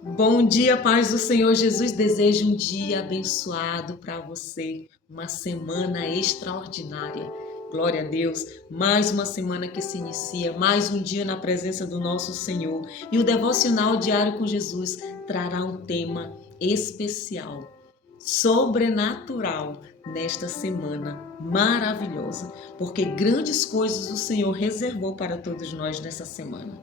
Bom dia, paz do Senhor Jesus. Desejo um dia abençoado para você, uma semana extraordinária. Glória a Deus, mais uma semana que se inicia, mais um dia na presença do nosso Senhor. E o devocional diário com Jesus trará um tema especial, sobrenatural, nesta semana maravilhosa, porque grandes coisas o Senhor reservou para todos nós nessa semana.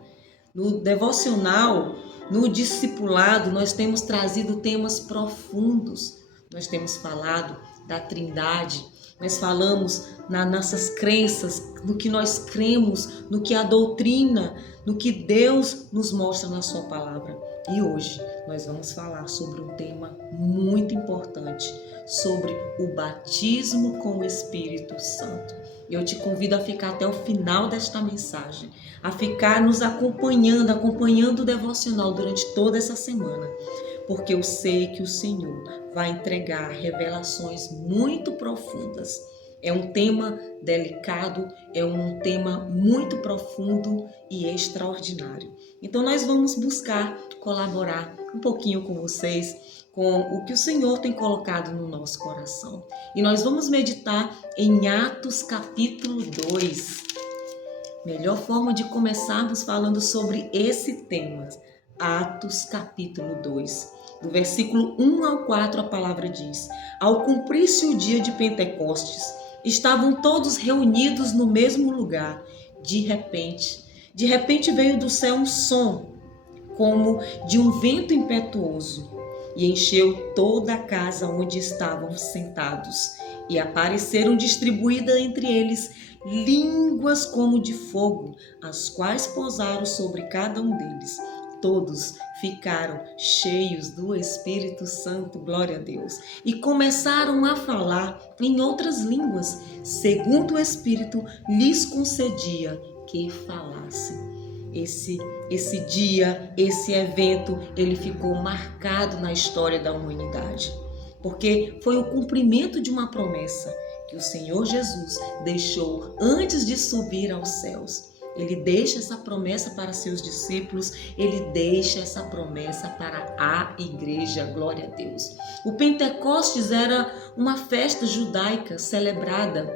No devocional, no discipulado, nós temos trazido temas profundos. Nós temos falado da Trindade, nós falamos nas nossas crenças, no que nós cremos, no que a doutrina, no que Deus nos mostra na sua palavra. E hoje nós vamos falar sobre um tema muito importante, sobre o batismo com o Espírito Santo. Eu te convido a ficar até o final desta mensagem, a ficar nos acompanhando o devocional durante toda essa semana, porque eu sei que o Senhor vai entregar revelações muito profundas. É um tema delicado, é um tema muito profundo e extraordinário. Então nós vamos buscar colaborar um pouquinho com vocês, com o que o Senhor tem colocado no nosso coração. E nós vamos meditar em Atos capítulo 2. Melhor forma de começarmos falando sobre esse tema. Atos capítulo 2. Do versículo 1 ao 4 a palavra diz: Ao cumprir-se o dia de Pentecostes, estavam todos reunidos no mesmo lugar. De repente veio do céu um som, como de um vento impetuoso, e encheu toda a casa onde estavam sentados. E apareceram distribuídas entre eles línguas como de fogo, as quais pousaram sobre cada um deles. Todos ficaram cheios do Espírito Santo, glória a Deus, e começaram a falar em outras línguas, segundo o Espírito lhes concedia que falassem. Esse dia, esse evento, ele ficou marcado na história da humanidade, porque foi o cumprimento de uma promessa que o Senhor Jesus deixou antes de subir aos céus. Ele deixa essa promessa para seus discípulos, ele deixa essa promessa para a igreja, glória a Deus. O Pentecostes era uma festa judaica celebrada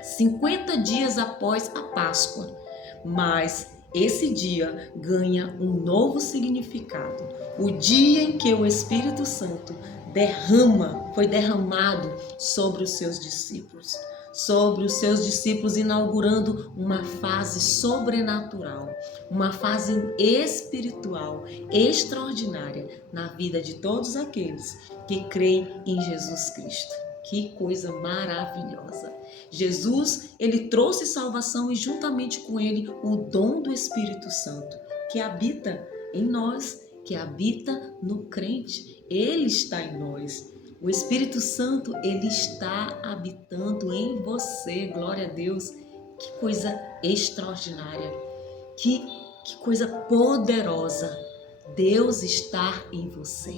50 dias após a Páscoa, mas esse dia ganha um novo significado. O dia em que o Espírito Santo foi derramado sobre os seus discípulos. Inaugurando uma fase sobrenatural, uma fase espiritual extraordinária na vida de todos aqueles que creem em Jesus Cristo. Que coisa maravilhosa! Jesus, ele trouxe salvação e juntamente com ele o dom do Espírito Santo, que habita em nós, que habita no crente. Ele está em nós. O Espírito Santo, ele está habitando em você. Glória a Deus. Que coisa extraordinária. Que coisa poderosa. Deus está em você.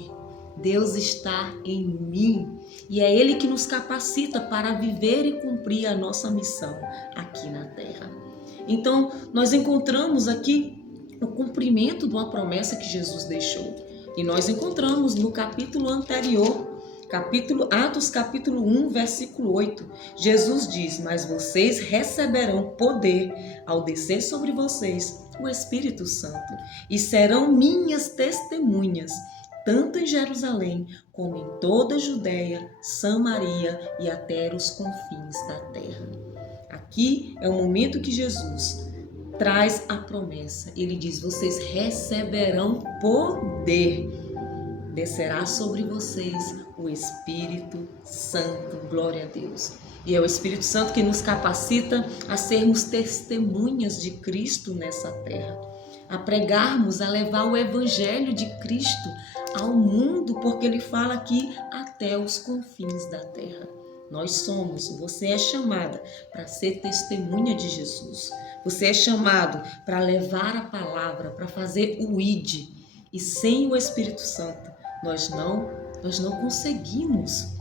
Deus está em mim e é Ele que nos capacita para viver e cumprir a nossa missão aqui na terra. Então, nós encontramos aqui o cumprimento de uma promessa que Jesus deixou. E nós encontramos no capítulo anterior, Atos capítulo 1, versículo 8. Jesus diz: Mas vocês receberão poder ao descer sobre vocês o Espírito Santo e serão minhas testemunhas, tanto em Jerusalém, como em toda a Judéia, Samaria e até os confins da terra. Aqui é o momento que Jesus traz a promessa. Ele diz: vocês receberão poder. Descerá sobre vocês o Espírito Santo, glória a Deus. E é o Espírito Santo que nos capacita a sermos testemunhas de Cristo nessa terra, a pregarmos, a levar o Evangelho de Cristo ao mundo, porque ele fala aqui até os confins da terra. Você é chamada para ser testemunha de Jesus. Você é chamado para levar a palavra, para fazer o ID. E sem o Espírito Santo, nós não conseguimos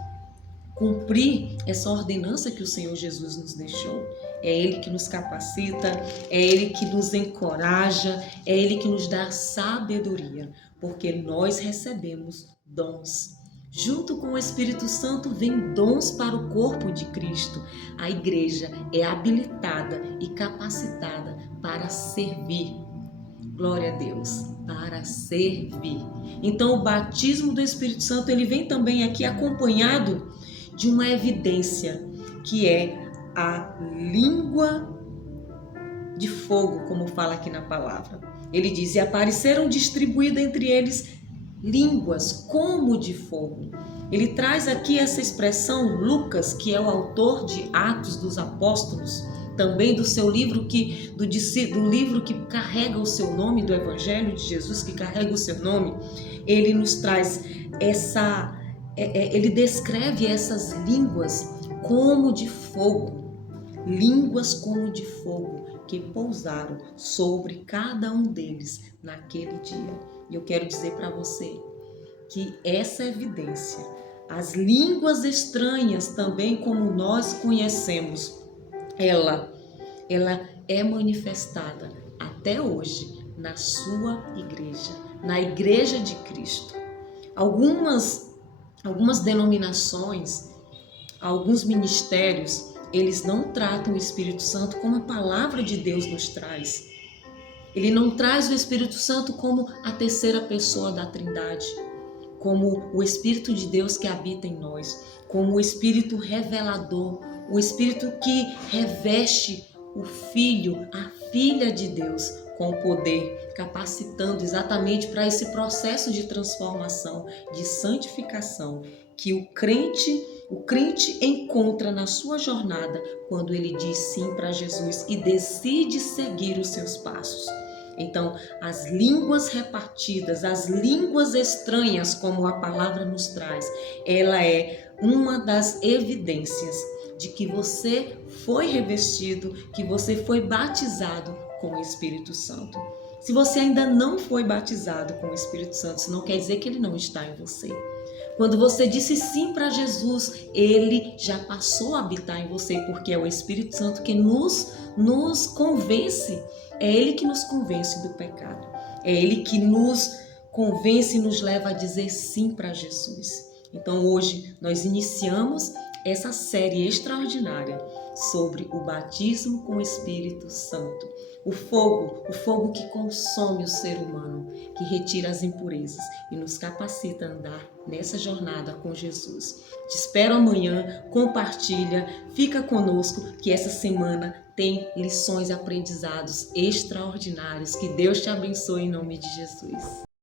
cumprir essa ordenança que o Senhor Jesus nos deixou. É Ele que nos capacita, é Ele que nos encoraja, é Ele que nos dá sabedoria. porque nós recebemos dons. Junto com o Espírito Santo vem dons para o corpo de Cristo. A igreja é habilitada e capacitada para servir. Glória a Deus, para servir. Então o batismo do Espírito Santo, ele vem também aqui acompanhado de uma evidência, que é a língua de fogo, como fala aqui na palavra. Ele diz: e apareceram distribuídas entre eles línguas como de fogo. Ele traz aqui essa expressão, Lucas, que é o autor de Atos dos Apóstolos, também do seu livro do livro que carrega o seu nome, do Evangelho de Jesus, que carrega o seu nome. Ele nos traz ele descreve essas línguas como de fogo, línguas como de fogo, que pousaram sobre cada um deles naquele dia. E eu quero dizer para você que essa evidência, as línguas estranhas também como nós conhecemos, ela é manifestada até hoje na sua igreja, na igreja de Cristo. Algumas denominações, alguns ministérios, eles não tratam o Espírito Santo como a palavra de Deus nos traz. Ele não traz o Espírito Santo como a terceira pessoa da Trindade, como o Espírito de Deus que habita em nós, como o Espírito revelador, o Espírito que reveste o Filho, a Filha de Deus, com o poder, capacitando exatamente para esse processo de transformação, de santificação, que o crente encontra na sua jornada quando ele diz sim para Jesus e decide seguir os seus passos. Então, as línguas repartidas, as línguas estranhas, como a palavra nos traz, ela é uma das evidências de que você foi revestido, que você foi batizado com o Espírito Santo. Se você ainda não foi batizado com o Espírito Santo, isso não quer dizer que ele não está em você. Quando você disse sim para Jesus, ele já passou a habitar em você, porque é o Espírito Santo que nos convence. É ele que nos convence do pecado. É ele que nos convence e nos leva a dizer sim para Jesus. Então hoje nós iniciamos essa série extraordinária sobre o batismo com o Espírito Santo. O fogo que consome o ser humano, que retira as impurezas e nos capacita a andar nessa jornada com Jesus. Te espero amanhã, compartilha, fica conosco que essa semana tem lições e aprendizados extraordinários. Que Deus te abençoe em nome de Jesus.